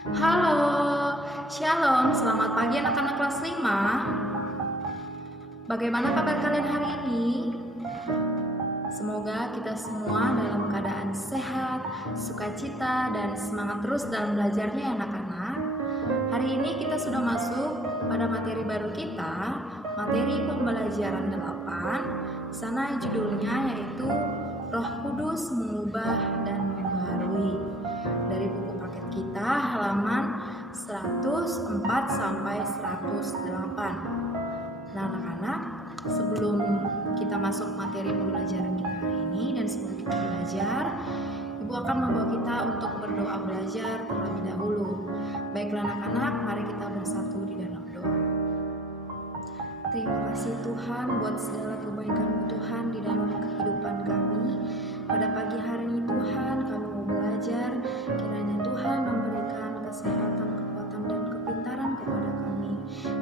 Halo, Shalom, selamat pagi anak-anak kelas 5. Bagaimana kabar kalian hari ini? Semoga kita semua dalam keadaan sehat, sukacita, dan semangat terus dalam belajarnya ya anak-anak. Hari ini kita sudah masuk pada materi baru kita, materi pembelajaran 8. Di sana judulnya yaitu Roh Kudus mengubah dan membaharui. Dari buku paket kita halaman 104 sampai 108. Nah, anak-anak, sebelum kita masuk materi pembelajaran kita hari ini dan sebelum kita belajar, Ibu akan membawa kita untuk berdoa belajar terlebih dahulu. Baiklah anak-anak, mari kita bersatu di dalam doa. Terima kasih Tuhan buat segala kebaikan-Mu Tuhan di dalam kehidupan kami. Pada pagi hari ini Tuhan, kami mau belajar. Kiranya Tuhan memberikan kesehatan, kekuatan, dan kepintaran kepada kami.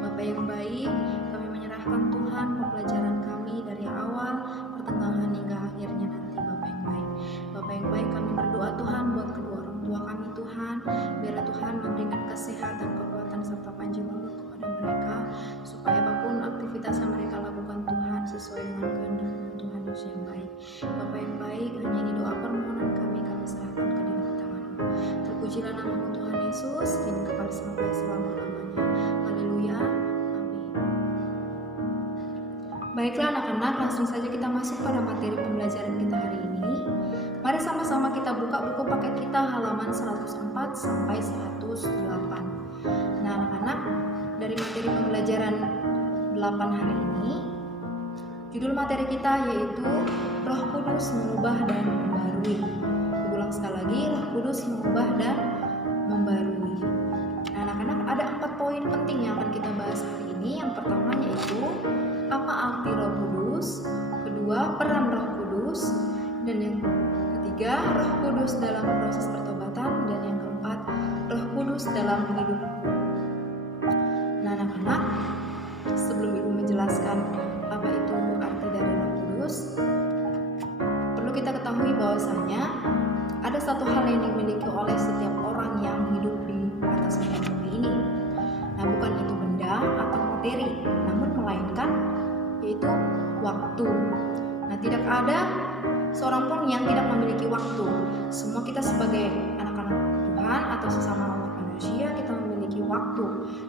Bapa yang baik, kami menyerahkan Tuhan pembelajaran kami dari awal, pertengahan hingga akhirnya nanti Bapa yang baik. Bapa yang baik, kami berdoa Tuhan buat kedua orang tua kami Tuhan. Biarlah Tuhan memberikan kesehatan, kekuatan, serta panjang umur kepada mereka, supaya apapun aktivitas yang mereka lakukan Tuhan sesuai dengan kehendak Tuhan Yesus yang baik. Bapa yang baik, hanya ini doa permohonan kami serahkan ke dalam tangan-Mu. Terpujilah nama-Mu Tuhan Yesus, kini kekal sampai selama-lamanya. Haleluya, amin. Baiklah anak-anak, langsung saja kita masuk pada materi pembelajaran kita hari ini. Mari sama-sama kita buka buku paket kita halaman 104 sampai 108. Nah anak-anak, dari materi pembelajaran 8 hari ini, judul materi kita yaitu Roh Kudus mengubah dan membaharui. Ulang sekali lagi, Roh Kudus mengubah dan membaharui. Nah, anak-anak, ada 4 poin penting yang akan kita bahas hari ini. Yang pertama yaitu apa arti Roh Kudus, kedua peran Roh Kudus, dan yang ketiga Roh Kudus dalam proses pertobatan, dan yang keempat Roh Kudus dalam hidup. Nah, anak-anak, sebelum Ibu menjelaskan apa itu arti dari Roh Kudus, perlu kita ketahui bahwasanya ada satu hal yang dimiliki oleh setiap orang yang hidup di atas muka bumi ini. Nah, bukan itu benda atau materi, namun melainkan yaitu waktu. Nah, tidak ada seorang pun yang tidak memiliki waktu. Semua kita sebagai anak-anak Tuhan atau sesama umat manusia, kita memiliki waktu.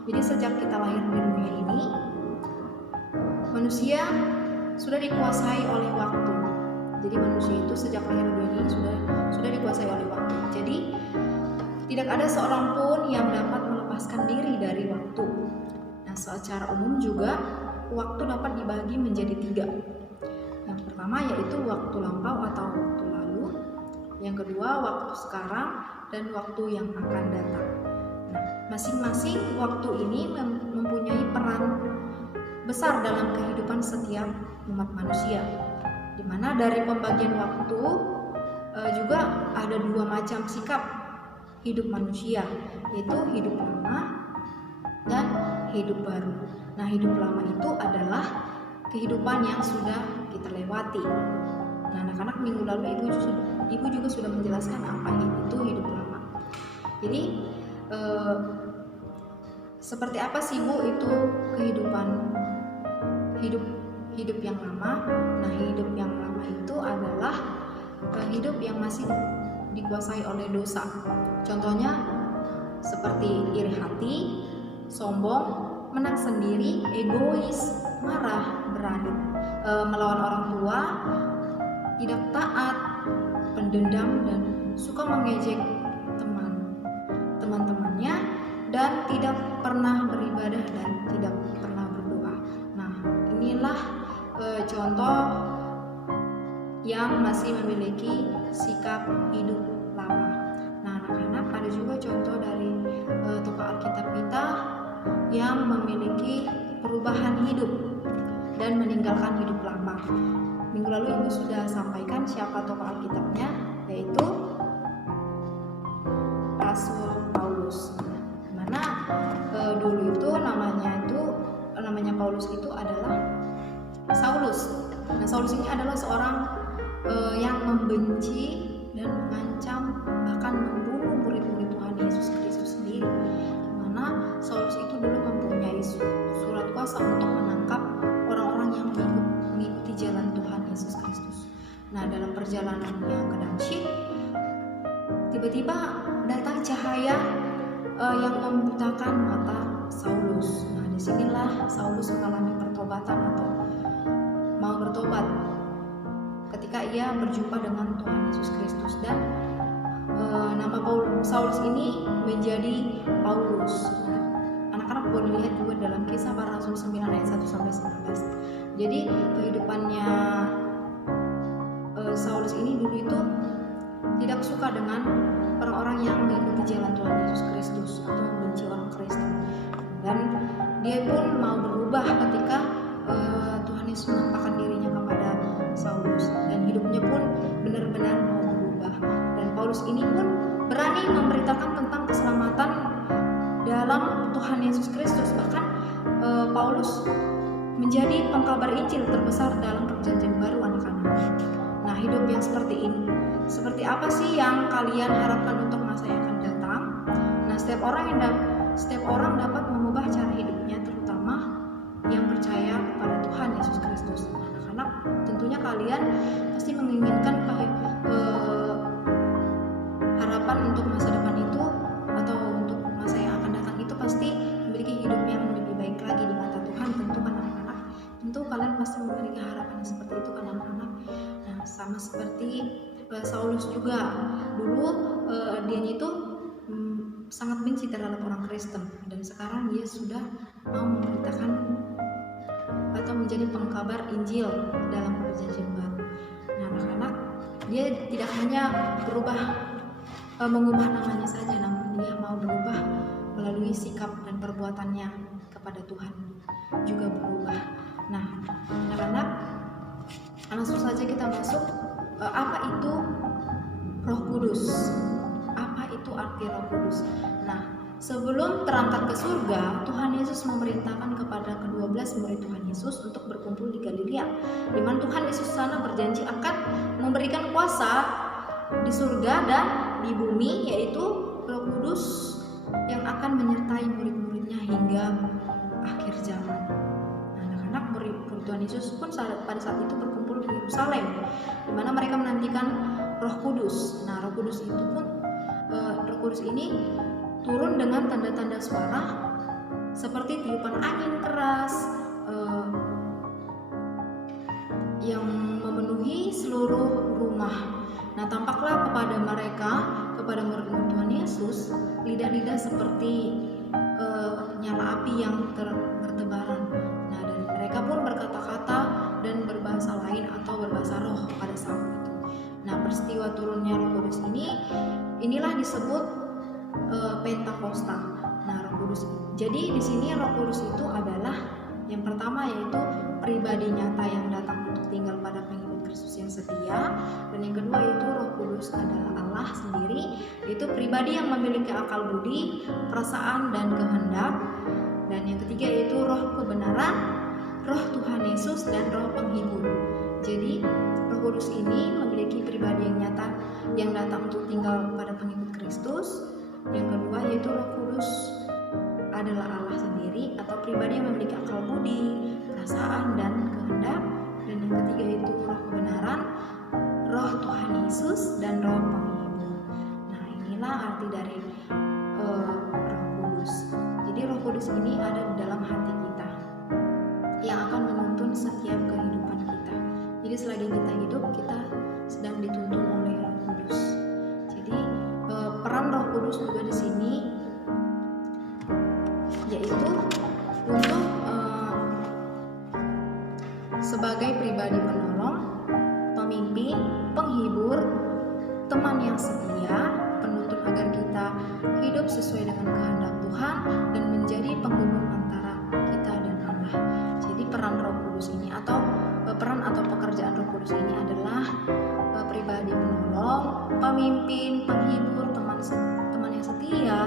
Jadi sejak kita lahir di dunia ini, manusia sudah dikuasai oleh waktu. Jadi manusia itu sejak lahir di dunia ini sudah dikuasai oleh waktu. Jadi tidak ada seorang pun yang dapat melepaskan diri dari waktu. Nah, secara umum juga waktu dapat dibagi menjadi 3. Yang pertama yaitu waktu lampau atau waktu lalu. Yang kedua waktu sekarang, dan waktu yang akan datang. Nah, masing-masing waktu ini mempunyai peran besar dalam kehidupan setiap umat manusia. Di mana dari pembagian waktu juga ada 2 macam sikap hidup manusia, yaitu hidup lama dan hidup baru. Nah, hidup lama itu adalah kehidupan yang sudah kita lewati. Nah, anak-anak, minggu lalu ibu juga sudah menjelaskan apa itu hidup lama. Jadi seperti apa sih Bu itu kehidupan hidup yang lama? Nah, hidup yang lama itu adalah hidup yang masih dikuasai oleh dosa. Contohnya seperti iri hati, sombong, menang sendiri, egois, marah, berani, melawan orang tua, tidak taat, pendendam, dan suka mengejek teman-temannya, dan tidak pernah beribadah dan tidak pernah berdoa. Nah, inilah contoh yang masih memiliki sikap hidup lama. Nah, anak-anak, ada juga contoh dari tokoh Alkitab kita yang memiliki perubahan hidup dan meninggalkan hidup lama. Minggu lalu Ibu sudah sampaikan siapa tokoh Alkitabnya, yaitu Rasul Paulus. Dimana dulu itu namanya Paulus itu adalah Saulus. Nah, Saulus ini adalah seorang yang membenci dan mengancam, bahkan membunuh murid-murid Tuhan Yesus Kristus sendiri, di mana Saulus itu dulu mempunyai surat kuasa untuk menangkap orang-orang yang mengikuti jalan Tuhan Yesus Kristus. Nah, dalam perjalanannya ke Damsyik, tiba-tiba datang cahaya yang membutakan mata Saulus. Nah, disinilah Saulus mengalami pertobatan atau mau bertobat ketika ia berjumpa dengan Tuhan Yesus Kristus, dan nama Saulus ini menjadi Paulus. Nah, anak-anak boleh lihat juga dalam Kisah Para Rasul 9 ayat 1-19. Jadi kehidupannya Saulus ini dulu itu tidak suka dengan orang-orang yang mengikuti jalan Tuhan Yesus Kristus atau membenci orang Kristen, dan dia pun mau berubah ketika Tuhan Yesus menampakkan dirinya kepada Saulus, dan hidupnya pun benar-benar mau berubah. Dan Paulus ini pun berani memberitakan tentang keselamatan dalam Tuhan Yesus Kristus. Bahkan Paulus menjadi pengkabar Injil terbesar dalam Perjanjian Baru, anak-anak. Nah, hidup yang seperti ini, seperti apa sih yang kalian harapkan untuk masa yang akan datang? Nah, setiap orang dapat mengubah cara hidupnya, terutama yang percaya kepada Tuhan Yesus Kristus. Anak-anak, tentunya kalian pasti menginginkan harapan untuk masa depan itu, atau untuk masa yang akan datang itu pasti memiliki hidup yang lebih baik lagi di mata Tuhan. Tentu kan anak-anak, tentu kalian pasti memiliki harapan yang seperti itu kan anak-anak. Nah, sama seperti Saulus juga dulu, dia itu sangat benci terhadap orang Kristen, dan sekarang dia sudah mau memberitakan atau menjadi pengkabar Injil dalam Perjanjian Baru. Nah, anak-anak, dia tidak hanya berubah mengubah namanya saja, namun dia mau berubah melalui sikap dan perbuatannya kepada Tuhan juga berubah. Nah, anak-anak, langsung saja kita masuk. Apa itu Roh Kudus? Apa itu arti Roh Kudus? Nah, sebelum terangkat ke surga, Tuhan Yesus memerintahkan kepada ke-12 murid Tuhan Yesus untuk berkumpul di Galilea, di mana Tuhan Yesus sana berjanji akan memberikan kuasa di surga dan di bumi, yaitu Roh Kudus yang akan menyertai murid-muridnya hingga akhir zaman. Nah, anak-anak, murid Tuhan Yesus pun pada saat itu berkumpul di Yerusalem, di mana mereka menantikan Roh Kudus. Nah, Roh Kudus itu pun Roh Kudus ini turun dengan tanda-tanda suara seperti tiupan angin keras yang memenuhi seluruh rumah. Nah, tampaklah kepada murid-murid Tuhan Yesus, lidah-lidah seperti nyala api yang bertebaran. Nah, dan mereka pun berkata-kata dan berbahasa lain atau berbahasa roh pada saat itu. Nah, peristiwa turunnya Roh Kudus inilah disebut Pentakosta. Nah, Roh Kudus. Jadi di sini Roh Kudus itu adalah yang pertama, yaitu pribadi nyata yang datang untuk tinggal pada pengikut Kristus yang setia, dan yang kedua yaitu Roh Kudus adalah Allah sendiri, yaitu pribadi yang memiliki akal budi, perasaan dan kehendak, dan yang ketiga yaitu Roh kebenaran, Roh Tuhan Yesus, dan Roh penghibur. Jadi Roh Kudus ini memiliki pribadi yang nyata yang datang untuk tinggal pada pengikut Kristus. Yang kedua yaitu Roh Kudus adalah Allah sendiri atau pribadi yang memiliki akal budi, perasaan dan kehendak. Dan yang ketiga yaitu Roh kebenaran, Roh Tuhan Yesus, dan Roh penghibur. Nah, inilah arti dari Roh Kudus. Jadi Roh Kudus ini ada di dalam hati kita yang akan menuntun setiap kehidupan kita. Jadi selagi kita hidup, kita sedang dituntun oleh Roh Kudus. Jadi peran Roh Kudus juga di sini yaitu untuk sebagai pribadi penolong, pemimpin, penghibur, teman yang setia, penuntun agar kita hidup sesuai dengan kehendak Tuhan dan menjadi penghubung antara kita dan Allah. Jadi peran Roh Kudus ini atau peran atau pekerjaan Roh Kudus ini adalah pribadi penolong, pemimpin, penghibur, teman yang setia,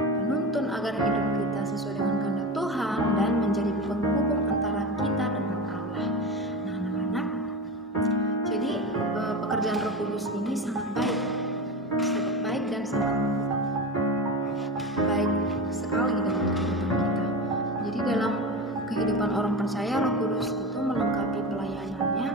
penuntun agar hidup kita sesuai dengan kehendak Tuhan dan menjadi penghubung antara kita dengan Allah. Nah, anak-anak, jadi pekerjaan Roh Kudus ini sangat baik dan sangat baik sekali dalam kehidupan kita. Jadi dalam kehidupan orang percaya, Roh Kudus itu melengkapi pelayanannya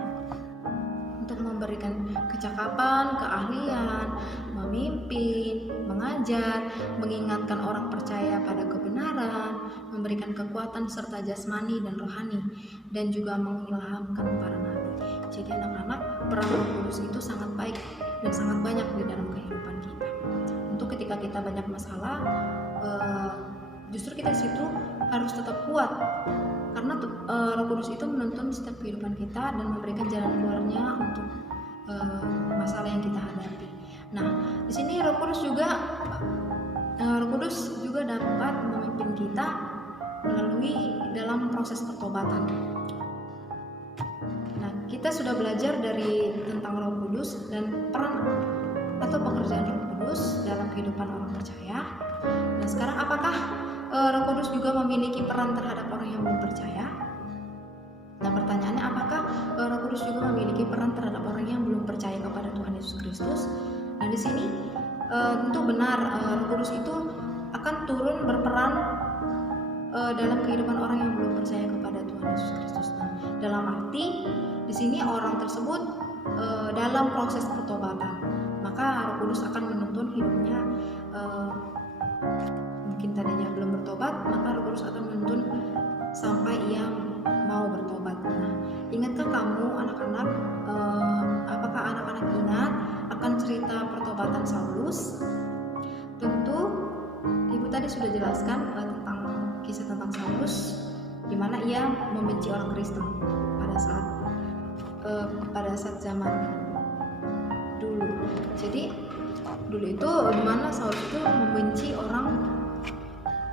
untuk memberikan kecakapan, keahlian, memimpin, mengajar, mengingatkan orang percaya pada kebenaran, memberikan kekuatan serta jasmani dan rohani, dan juga mengilhamkan para nabi. Jadi anak-anak, peran Roh Kudus itu sangat baik dan sangat banyak di dalam kehidupan kita. Untuk ketika kita banyak masalah, justru kita di situ harus tetap kuat, karena Roh Kudus itu menuntun setiap kehidupan kita dan memberikan jalan keluarnya untuk masalah yang kita hadapi. Nah, di sini Roh Kudus juga dapat memimpin kita melalui dalam proses pertobatan. Nah, kita sudah belajar tentang Roh Kudus dan peran atau pekerjaan Roh Kudus dalam kehidupan orang percaya. Nah, sekarang apakah Roh Kudus juga memiliki peran terhadap orang yang belum percaya? Nah, pertanyaannya, apakah Roh Kudus juga memiliki peran terhadap orang yang belum percaya kepada Tuhan Yesus Kristus? Nah, di sini tentu benar, Roh Kudus itu akan turun berperan dalam kehidupan orang yang belum percaya kepada Tuhan Yesus Kristus. Nah, dalam arti di sini orang tersebut dalam proses pertobatan, maka Roh Kudus akan menuntun hidupnya. Mungkin tadinya belum bertobat, maka Roh Kudus akan menuntun sampai ia mau bertobat. Nah, ingatkah kamu anak-anak, apakah anak-anak ingat akan cerita pertobatan Saulus? Tentu ibu tadi sudah jelaskan tentang kisah tentang Saulus, di mana ia membenci orang Kristen pada saat zaman dulu. Jadi dulu itu di mana Saulus itu membenci orang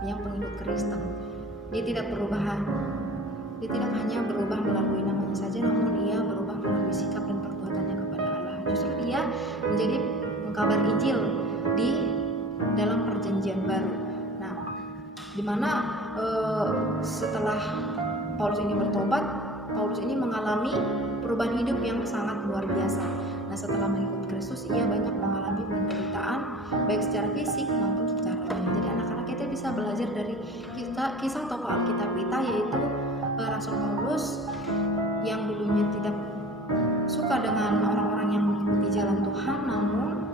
yang pengikut Kristen. Dia tidak hanya berubah melalui namanya saja, namun ia berubah melalui sikap dan perbuatannya kepada Allah. Justru dia menjadi pengkabar Injil di dalam perjanjian baru. Nah, di mana setelah Paulus ini bertobat, Paulus ini mengalami perubahan hidup yang sangat luar biasa. Nah, setelah mengikut Kristus, ia banyak mengalami penderitaan baik secara fisik maupun secara rohani. Jadi anak-anak kita bisa belajar dari kisah tokoh Alkitab kita, yaitu Rasul Paulus yang dulunya tidak suka dengan orang-orang yang mengikuti jalan Tuhan, namun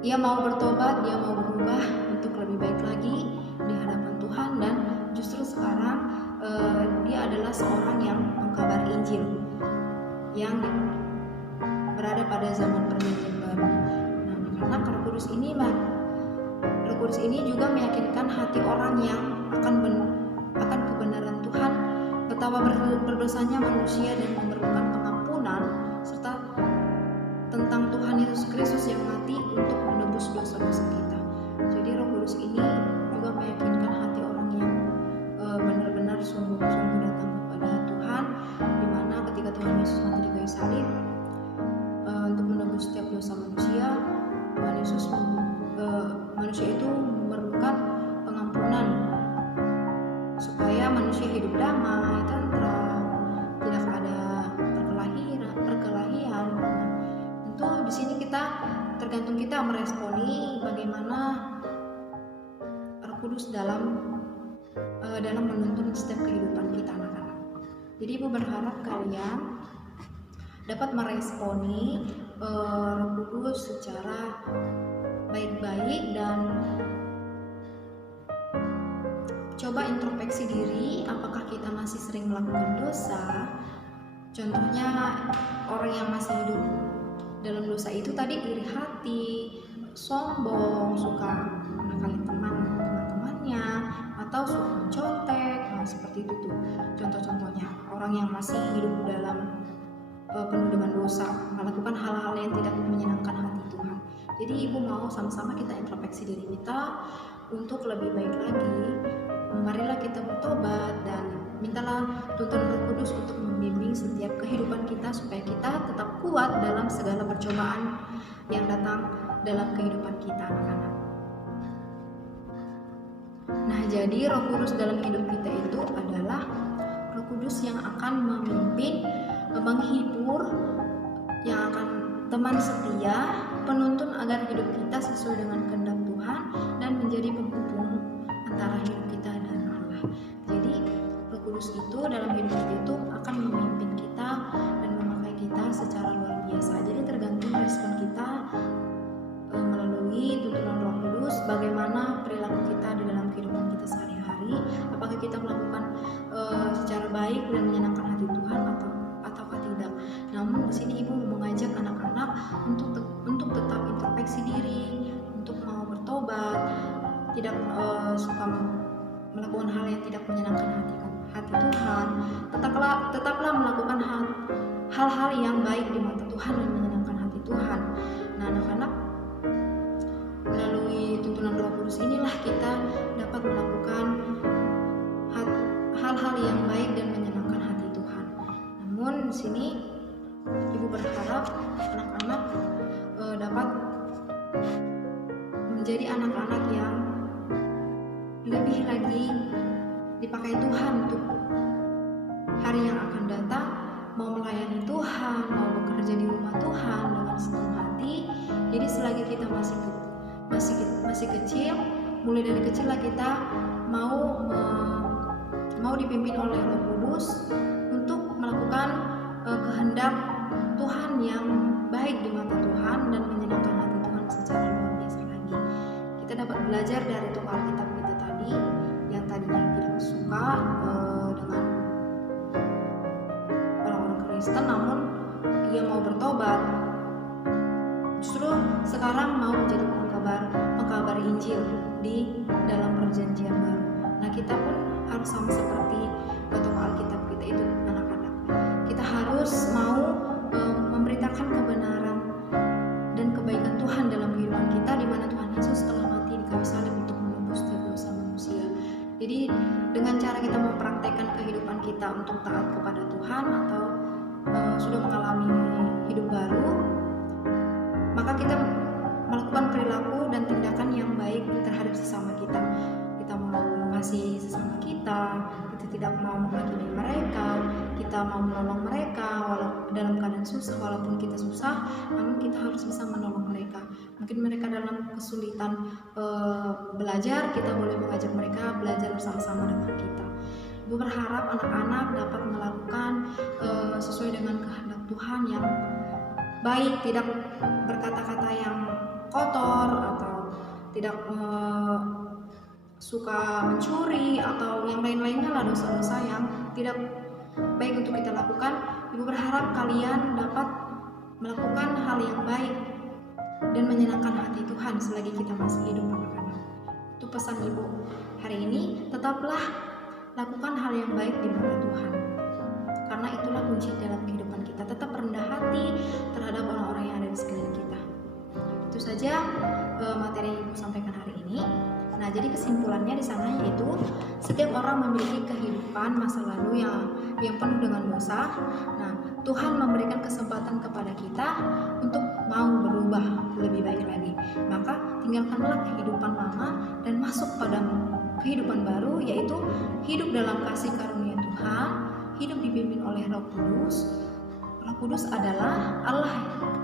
ia mau bertobat, dia mau berubah untuk lebih baik lagi di hadapan Tuhan, dan justru sekarang dia adalah seorang yang mengkabar Injil yang berada pada zaman perjanjian baru. Nah, karena Roh Kudus ini juga meyakinkan hati orang yang akan kebenaran Tuhan, betapa berdosanya manusia dan memerlukan pengampunan, serta tentang Tuhan Yesus Kristus yang mati untuk menebus dosa-dosa kita. Jadi Roh Kudus ini juga meyakinkan hati orang yang benar-benar sungguh-sungguh datang kepada Tuhan, di mana ketika Tuhan Yesus mati di kayu salib untuk menebus setiap dosa manusia, manusia itu memerlukan pengampunan supaya manusia hidup damai, tentram, tidak ada perkelahian. Tentu di sini tergantung kita meresponi bagaimana Roh Kudus dalam menuntun setiap kehidupan kita, anak-anak. Jadi ibu berharap kalian dapat meresponi Roh Kudus secara baik-baik dan coba introspeksi diri, apakah kita masih sering melakukan dosa. Contohnya orang yang masih hidup dalam dosa itu tadi iri hati, sombong, suka menakali teman-temannya, atau suka mencontek. Nah, seperti itu tuh contoh-contohnya orang yang masih hidup dalam penuh dengan dosa, melakukan hal-hal yang tidak menyenangkan hati Tuhan. Jadi ibu mau sama-sama kita introspeksi diri kita untuk lebih baik lagi. Marilah kita bertobat dan mintalah tuntunan Roh Kudus untuk membimbing setiap kehidupan kita supaya kita tetap kuat dalam segala percobaan yang datang dalam kehidupan kita, anak-anak. Nah, jadi Roh Kudus dalam hidup kita itu adalah Roh Kudus yang akan memimpin, menghibur, yang akan teman setia, penuntun agar hidup kita sesuai dengan kehendak Tuhan, dan dan menjadi penghubung antara hidup kita dan Allah. Jadi Roh Kudus itu dalam hidup kita itu akan memimpin kita dan memakai kita secara luar biasa. Jadi tergantung respon kita melalui tuntunan Roh Kudus, bagaimana perilaku kita di dalam kehidupan kita sehari-hari, apakah kita melakukan secara baik dan menyenangkan hati Tuhan ataukah tidak. Namun di sini ibu mengajak anak-anak untuk tetap introspeksi diri, untuk mau bertobat, tidak suka melakukan hal yang tidak menyenangkan hati Tuhan. Tetaplah melakukan hal-hal yang baik di mata Tuhan dan menyenangkan hati Tuhan. Nah, anak-anak, melalui tuntunan Roh Kudus inilah kita dapat melakukan hal-hal yang baik dan menyenangkan hati Tuhan. Namun di sini ibu berharap anak-anak dapat menjadi anak-anak yang lebih lagi dipakai Tuhan untuk hari yang akan datang, mau melayani Tuhan, mau bekerja di rumah Tuhan dengan sepenuh hati. Jadi selagi kita masih kecil, mulai dari kecil lah kita mau dipimpin oleh Roh Kudus untuk melakukan kehendak Tuhan yang baik di mata Tuhan dan menyenangkan hati Tuhan secara luar biasa lagi. Kita dapat belajar dari tokoh Alkitab kita tadi yang tadinya tidak suka dengan orang-orang Kristen, namun ia mau bertobat, justru sekarang mau menjadi pengkabar Injil di dalam perjanjian baru. Nah, kita pun harus sama seperti tokoh Alkitab kita itu, anak-anak. Kita harus mau memberitakan kebenaran dan kebaikan Tuhan dalam kehidupan kita, di mana Tuhan Yesus telah mati di kayu salib untuk menebus dosa manusia. Jadi dengan cara kita mempraktekkan kehidupan kita untuk taat kepada Tuhan atau sudah mengalami hidup baru, maka kita melakukan perilaku dan tindakan yang baik terhadap sesama kita. Kita mau mengasihi sesama kita tidak mau menghakimi mereka, kita mau menolong mereka walau dalam keadaan susah, walaupun kita susah, namun kita harus bisa menolong mereka. Mungkin mereka dalam kesulitan belajar, kita boleh mengajak mereka belajar bersama-sama dengan kita. Ibu berharap anak-anak dapat melakukan sesuai dengan kehendak Tuhan yang baik, tidak berkata-kata yang kotor atau tidak suka mencuri atau yang lain-lainnya lah, dosa-dosa yang tidak baik untuk kita lakukan. Ibu berharap kalian dapat melakukan hal yang baik dan menyenangkan hati Tuhan selagi kita masih hidup, anak-anak. Itu pesan ibu hari ini. Tetaplah lakukan hal yang baik di mata Tuhan, karena itulah kunci dalam kehidupan kita. Tetap rendah hati terhadap orang-orang yang ada di sekeliling kita. Itu saja materi yang ibu sampaikan hari ini. Nah, jadi kesimpulannya di sana yaitu setiap orang memiliki kehidupan masa lalu yang penuh dengan dosa. Nah, Tuhan memberikan kesempatan kepada kita untuk mau berubah lebih baik lagi. Maka tinggalkanlah kehidupan lama dan masuk pada kehidupan baru, yaitu hidup dalam kasih karunia Tuhan, hidup dipimpin oleh Roh Kudus. Roh Kudus adalah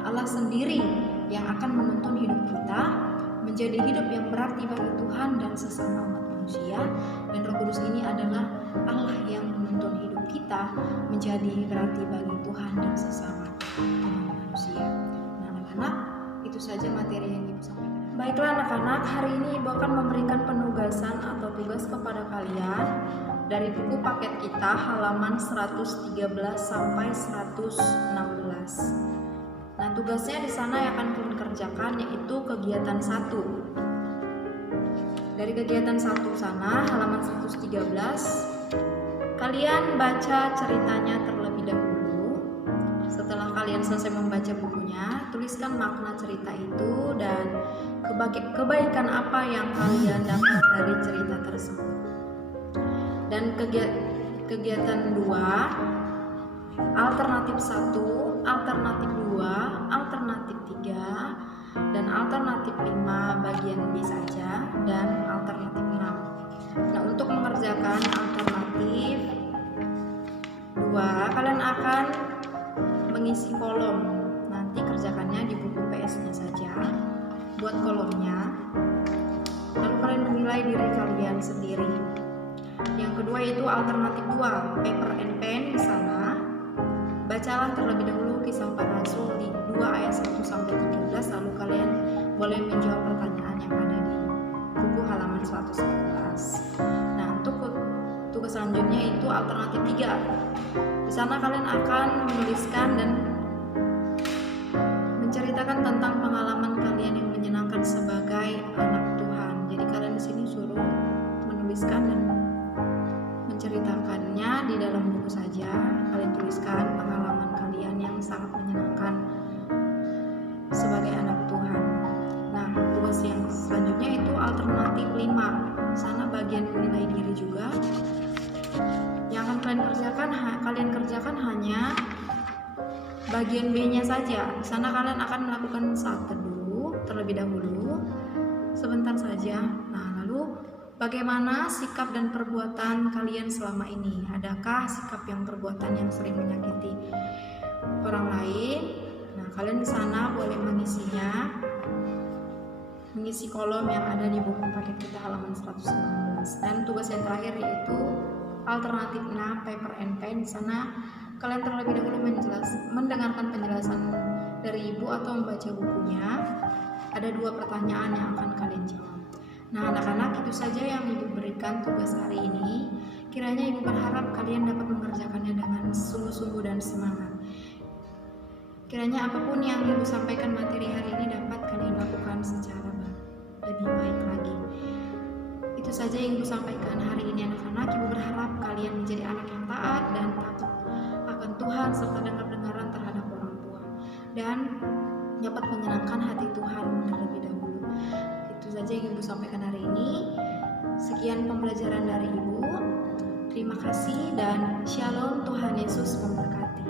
Allah sendiri yang akan menuntun hidup kita menjadi hidup yang berarti bagi Tuhan dan sesama umat manusia. Dan Roh Kudus ini adalah Allah yang menuntun hidup kita menjadi berarti bagi Tuhan dan sesama umat manusia. Nah, anak-anak, itu saja materi yang ibu sampaikan. Baiklah anak-anak, hari ini ibu akan memberikan penugasan atau tugas kepada kalian dari buku paket kita halaman 113 sampai 116. Nah, tugasnya di sana yang akan kalian kerjakan yaitu kegiatan 1. Dari kegiatan 1 sana, halaman 113, kalian baca ceritanya terlebih dahulu. Setelah kalian selesai membaca bukunya, tuliskan makna cerita itu dan kebaikan apa yang kalian dapat dari cerita tersebut. Dan kegiatan 2, alternatif 1, alternatif 2, alternatif 3, dan alternatif 5 bagian B saja, dan alternatif 6. Nah, untuk mengerjakan alternatif 2, kalian akan mengisi kolom. Nanti kerjakannya di buku PS-nya saja, buat kolomnya. Lalu menilai diri kalian sendiri. Yang kedua itu alternatif 2, paper and pen. Di sana bacalah terlebih dahulu Kisah Para Rasul di 2 ayat 1 sampai 17, lalu kalian boleh menjawab pertanyaan yang ada di buku halaman 111. Nah, untuk tugas selanjutnya itu alternatif 3. Di sana kalian akan menuliskan dan menceritakan tentang pengalaman kalian yang menyenangkan sebagai anak Tuhan. Jadi kalian di sini suruh menuliskan dan menceritakannya di dalam buku saja. Kalian tuliskan pengalaman kalian yang sangat menyenangkan sebagai anak Tuhan. Nah, tugas yang selanjutnya itu alternatif 5. Di sana bagian menilai diri juga. Yang akan kalian kerjakan hanya bagian B-nya saja. Di sana kalian akan melakukan saat teduh terlebih dahulu sebentar saja. Nah, lalu bagaimana sikap dan perbuatan kalian selama ini? Adakah sikap yang perbuatan yang sering menyakiti orang lain? Nah, kalian di sana boleh mengisi kolom yang ada di buku paket kita halaman 119. Dan tugas yang terakhir yaitu alternatif 6, paper and pen. Di sana kalian terlebih dahulu mendengarkan penjelasan dari ibu atau membaca bukunya. Ada 2 pertanyaan yang akan kalian jawab. Nah, anak-anak, itu saja yang ibu berikan tugas hari ini. Kiranya ibu berharap kalian dapat mengerjakannya dengan sungguh-sungguh dan semangat. Kiranya apapun yang ibu sampaikan materi hari ini dapat kalian lakukan secara lebih baik lagi. Itu saja yang ibu sampaikan hari ini, anak-anak. Ibu berharap kalian menjadi anak yang taat dan takut akan Tuhan serta dengar-dengaran terhadap orang tua dan dapat menyenangkan hati Tuhan terlebih dahulu. Itu saja yang ibu sampaikan hari ini. Sekian pembelajaran dari ibu. Terima kasih dan shalom. Tuhan Yesus memberkati.